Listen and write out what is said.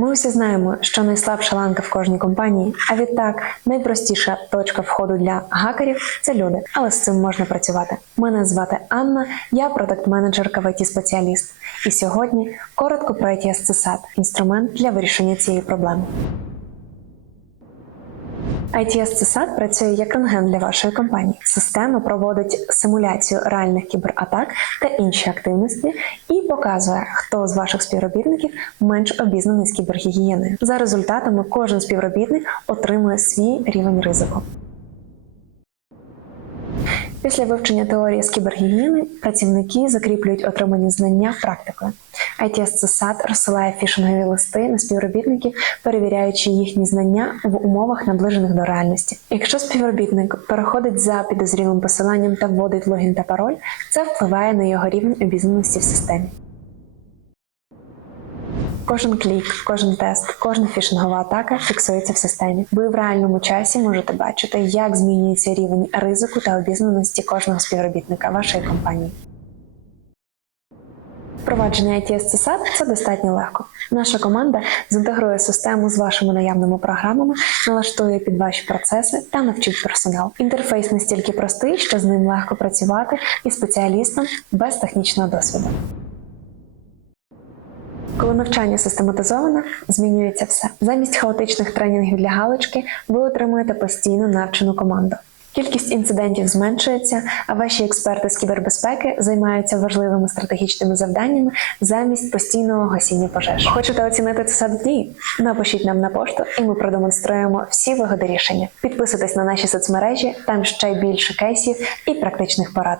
Ми усі знаємо, що найслабша ланка в кожній компанії, а відтак найпростіша точка входу для гакерів це люди, але з цим можна працювати. Мене звати Анна, я продакт-менеджерка в it спеціаліст І сьогодні коротко про ITS CSAT – інструмент для вирішення цієї проблеми. ITS CSAT працює як рентген для вашої компанії. Система проводить симуляцію реальних кібератак та інші активності і показує, хто з ваших співробітників менш обізнаний з кібергігієною. За результатами кожен співробітник отримує свій рівень ризику. Після вивчення теорії з кібергігієни працівники закріплюють отримані знання практикою. ITS CSAT розсилає фішингові листи на співробітників, перевіряючи їхні знання в умовах, наближених до реальності. Якщо співробітник переходить за підозрілим посиланням та вводить логін та пароль, це впливає на його рівень обізнаності в системі. Кожен клік, кожен тест, кожна фішингова атака фіксується в системі. Ви в реальному часі можете бачити, як змінюється рівень ризику та обізнаності кожного співробітника вашої компанії. Впровадження ITS CSAT – це достатньо легко. Наша команда зінтегрує систему з вашими наявними програмами, налаштує під ваші процеси та навчить персонал. Інтерфейс настільки простий, що з ним легко працювати і спеціалістам без технічного досвіду. Коли навчання систематизоване, змінюється все. Замість хаотичних тренінгів для галочки ви отримуєте постійно навчену команду. Кількість інцидентів зменшується, а ваші експерти з кібербезпеки займаються важливими стратегічними завданнями замість постійного гасіння пожеж. Хочете оцінити це дії? Напишіть нам на пошту, і ми продемонструємо всі вигоди рішення. Підписуйтесь на наші соцмережі, там ще більше кейсів і практичних порад.